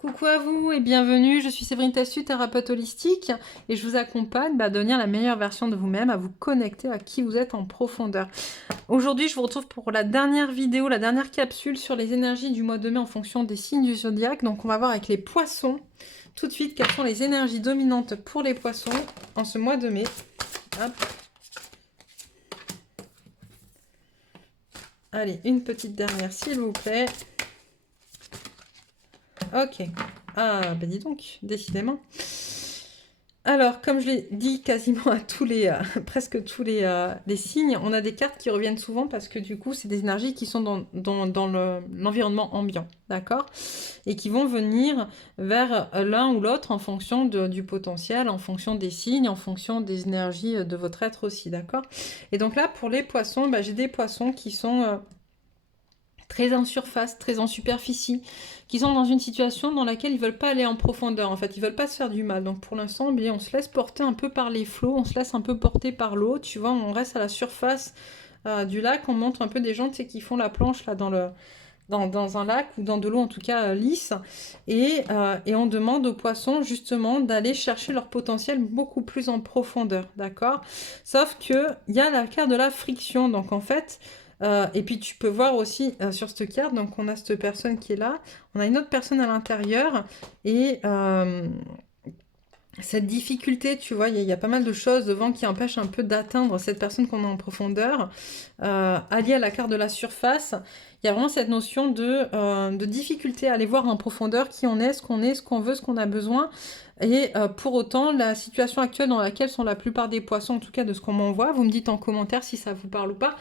Coucou à vous et bienvenue, je suis Séverine Tassu, thérapeute holistique et je vous accompagne à devenir la meilleure version de vous-même, à vous connecter à qui vous êtes en profondeur. Aujourd'hui, je vous retrouve pour la dernière vidéo, la dernière capsule sur les énergies du mois de mai en fonction des signes du zodiaque. Donc on va voir avec les poissons tout de suite quelles sont les énergies dominantes pour les poissons en ce mois de mai. Hop. Allez, une petite dernière s'il vous plaît. Ok. Ah, bah dis donc, décidément. Alors, comme je l'ai dit quasiment à tous les, presque tous les signes, on a des cartes qui reviennent souvent parce que du coup, c'est des énergies qui sont dans l'environnement ambiant, d'accord? Et qui vont venir vers l'un ou l'autre en fonction du potentiel, en fonction des signes, en fonction des énergies de votre être aussi, d'accord? Et donc là, pour les poissons, bah, j'ai des poissons qui sont très en surface, très en superficie, qui sont dans une situation dans laquelle ils veulent pas aller en profondeur, en fait, ils veulent pas se faire du mal. Donc pour l'instant, bien, on se laisse porter un peu par les flots, on se laisse un peu porter par l'eau, tu vois, on reste à la surface du lac, on montre un peu des gens, tu sais, qui font la planche là dans un lac ou dans de l'eau en tout cas lisse, et on demande aux poissons justement d'aller chercher leur potentiel beaucoup plus en profondeur, d'accord? Sauf que il y a la carte de la friction, donc en fait, et puis tu peux voir aussi sur cette carte, donc on a cette personne qui est là, on a une autre personne à l'intérieur, et cette difficulté, tu vois, il y a pas mal de choses devant qui empêchent un peu d'atteindre cette personne qu'on a en profondeur. Alliée à la carte de la surface, il y a vraiment cette notion de difficulté à aller voir en profondeur qui on est, ce qu'on veut, ce qu'on a besoin. Et pour autant, la situation actuelle dans laquelle sont la plupart des poissons, en tout cas de ce qu'on m'envoie, vous me dites en commentaire si ça vous parle ou pas,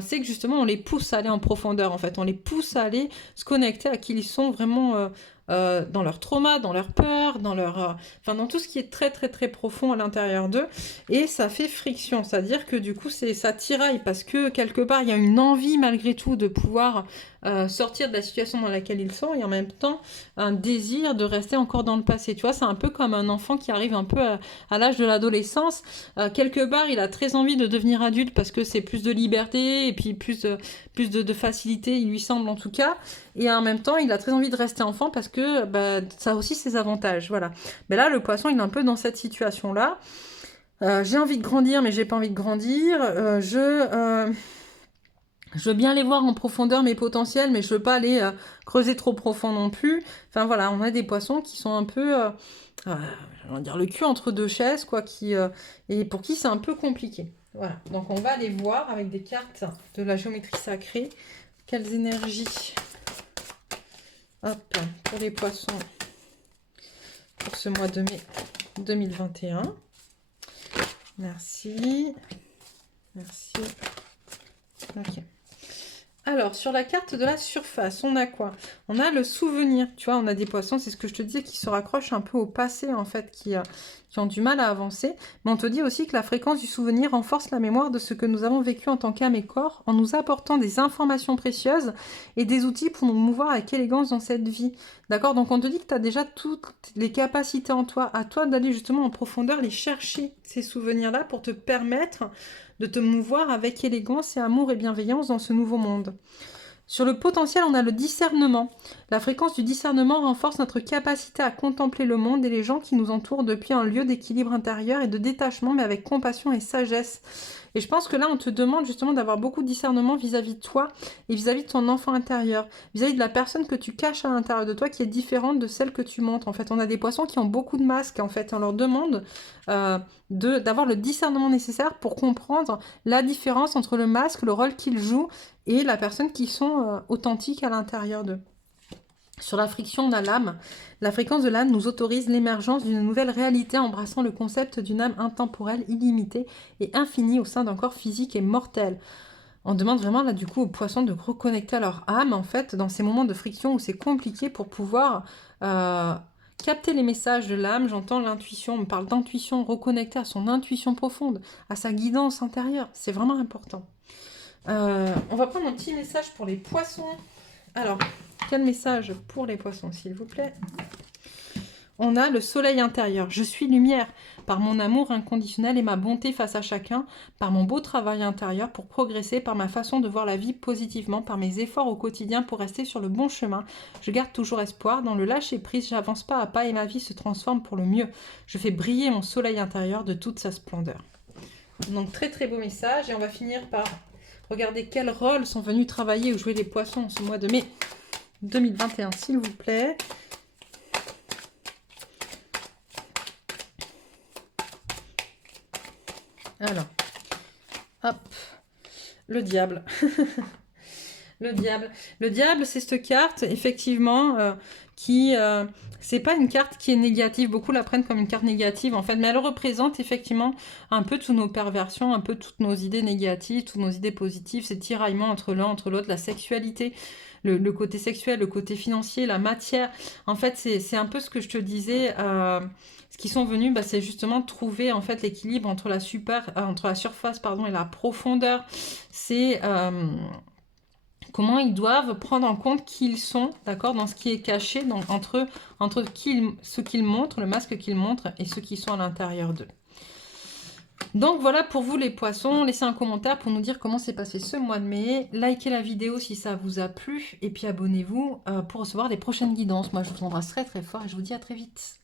c'est que justement on les pousse à aller en profondeur, en fait. On les pousse à aller se connecter à qui ils sont vraiment dans leur trauma, dans leur peur, enfin dans tout ce qui est très très très profond à l'intérieur d'eux, et ça fait friction, c'est-à-dire que du coup ça tiraille parce que quelque part il y a une envie malgré tout de pouvoir sortir de la situation dans laquelle ils sont, et en même temps un désir de rester encore dans le passé. Tu vois, c'est un peu comme un enfant qui arrive un peu à l'âge de l'adolescence. Quelque part, il a très envie de devenir adulte parce que c'est plus de liberté et puis plus de facilité, il lui semble en tout cas. Et en même temps, il a très envie de rester enfant parce que bah, ça a aussi ses avantages. Voilà. Mais là, le poisson, il est un peu dans cette situation-là. J'ai envie de grandir, mais j'ai pas envie de grandir. Je veux bien aller voir en profondeur mes potentiels, mais je veux pas aller creuser trop profond non plus. Enfin voilà, on a des poissons qui sont un peu, on va dire le cul entre deux chaises, quoi, et pour qui c'est un peu compliqué. Voilà, donc on va aller voir avec des cartes de la géométrie sacrée quelles énergies. Hop, pour les poissons pour ce mois de mai 2021. Merci. Merci. Ok. Alors, sur la carte de la surface, on a quoi? On a le souvenir. Tu vois, on a des poissons, c'est ce que je te disais, qui se raccrochent un peu au passé, en fait, qui ont du mal à avancer. Mais on te dit aussi que la fréquence du souvenir renforce la mémoire de ce que nous avons vécu en tant qu'âme et corps, en nous apportant des informations précieuses et des outils pour nous mouvoir avec élégance dans cette vie. D'accord? Donc, on te dit que tu as déjà toutes les capacités en toi, à toi d'aller justement en profondeur, les chercher, ces souvenirs-là, pour te permettre de te mouvoir avec élégance et amour et bienveillance dans ce nouveau monde. Sur le potentiel, on a le discernement. La fréquence du discernement renforce notre capacité à contempler le monde et les gens qui nous entourent depuis un lieu d'équilibre intérieur et de détachement, mais avec compassion et sagesse. Et je pense que là, on te demande justement d'avoir beaucoup de discernement vis-à-vis de toi et vis-à-vis de ton enfant intérieur, vis-à-vis de la personne que tu caches à l'intérieur de toi qui est différente de celle que tu montres. En fait, on a des poissons qui ont beaucoup de masques. En fait, on leur demande d'avoir le discernement nécessaire pour comprendre la différence entre le masque, le rôle qu'ils jouent et la personne qui sont authentiques à l'intérieur d'eux. Sur la friction, on a l'âme. La fréquence de l'âme nous autorise l'émergence d'une nouvelle réalité embrassant le concept d'une âme intemporelle, illimitée et infinie au sein d'un corps physique et mortel. On demande vraiment là du coup aux poissons de reconnecter à leur âme en fait dans ces moments de friction où c'est compliqué pour pouvoir capter les messages de l'âme. J'entends l'intuition, on me parle d'intuition, reconnecter à son intuition profonde, à sa guidance intérieure, c'est vraiment important. On va prendre un petit message pour les poissons. Alors, quel message pour les poissons, s'il vous plaît? on a le soleil intérieur. Je suis lumière par mon amour inconditionnel et ma bonté face à chacun, par mon beau travail intérieur pour progresser, par ma façon de voir la vie positivement, par mes efforts au quotidien pour rester sur le bon chemin. Je garde toujours espoir. Dans le lâcher-prise, j'avance pas à pas et ma vie se transforme pour le mieux. Je fais briller mon soleil intérieur de toute sa splendeur. Donc très très beau message et on va finir par regarder quels rôles sont venus travailler ou jouer les poissons ce mois de mai 2021, s'il vous plaît. Alors, hop, le diable. Le diable. Le diable, c'est cette carte, effectivement, qui... c'est pas une carte qui est négative. Beaucoup la prennent comme une carte négative, en fait. Mais elle représente, effectivement, un peu toutes nos perversions, un peu toutes nos idées négatives, toutes nos idées positives, ces tiraillements entre l'un, entre l'autre, la sexualité, le côté sexuel, le côté financier, la matière. En fait, c'est un peu ce que je te disais... ce qui sont venus, c'est justement trouver en fait l'équilibre entre la surface et la profondeur. C'est comment ils doivent prendre en compte qui ils sont, d'accord, dans ce qui est caché, donc entre ce qu'ils montrent, le masque qu'ils montrent et ceux qui sont à l'intérieur d'eux. Donc voilà pour vous les poissons, laissez un commentaire pour nous dire comment s'est passé ce mois de mai, likez la vidéo si ça vous a plu et puis abonnez-vous pour recevoir les prochaines guidances. Moi je vous embrasse très très fort et je vous dis à très vite.